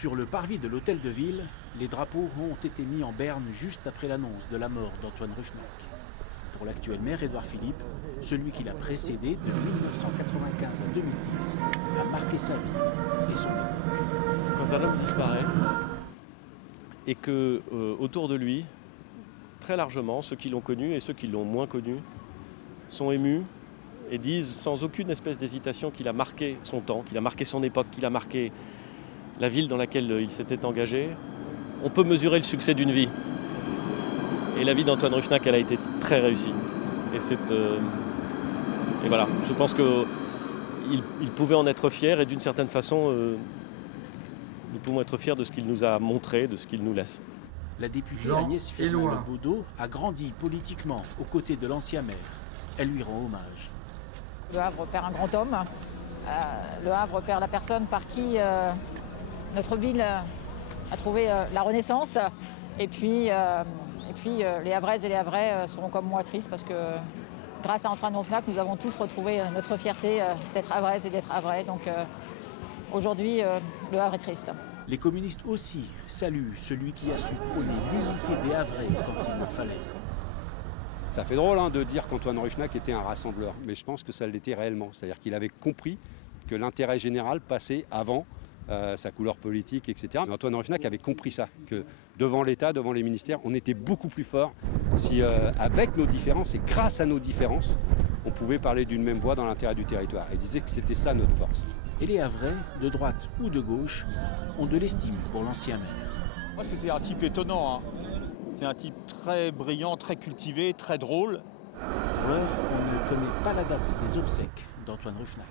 Sur le parvis de l'hôtel de ville, les drapeaux ont été mis en berne juste après l'annonce de la mort d'Antoine Ruffnac. Pour l'actuel maire Édouard Philippe, celui qui l'a précédé de 1995 à 2010 a marqué sa vie et son époque. Quand un homme disparaît et que autour de lui, très largement, ceux qui l'ont connu et ceux qui l'ont moins connu sont émus et disent sans aucune espèce d'hésitation qu'il a marqué son temps, qu'il a marqué son époque, qu'il a marqué la ville dans laquelle il s'était engagé, on peut mesurer le succès d'une vie. Et la vie d'Antoine Ruffnac, elle a été très réussie. Et voilà, je pense qu'il pouvait en être fier et d'une certaine façon, nous pouvons être fiers de ce qu'il nous a montré, de ce qu'il nous laisse. La députée Agnès Firmin-Lebaudot a grandi politiquement aux côtés de l'ancien maire. Elle lui rend hommage. Le Havre perd un grand homme. Le Havre perd la personne par qui notre ville a trouvé la renaissance. Et puis les Havraises et les Havrais seront comme moi tristes parce que grâce à Antoine Ruffnac, nous avons tous retrouvé notre fierté d'être Havraises et d'être Havrais. Donc aujourd'hui, le Havre est triste. Les communistes aussi saluent celui qui a su prôner l'unité des Havrais quand il le fallait. Ça fait drôle de dire qu'Antoine Ruffnac était un rassembleur, mais je pense que ça l'était réellement. C'est-à-dire qu'il avait compris que l'intérêt général passait avant sa couleur politique, etc. Mais Antoine Ruffnac avait compris ça, que devant l'État, devant les ministères, on était beaucoup plus fort si, avec nos différences et grâce à nos différences, on pouvait parler d'une même voix dans l'intérêt du territoire. Il disait que c'était ça notre force. Et les Havrais, de droite ou de gauche, ont de l'estime pour l'ancien maire. Moi, c'était un type étonnant. C'est un type très brillant, très cultivé, très drôle. Preuve, on ne connaît pas la date des obsèques d'Antoine Ruffnac.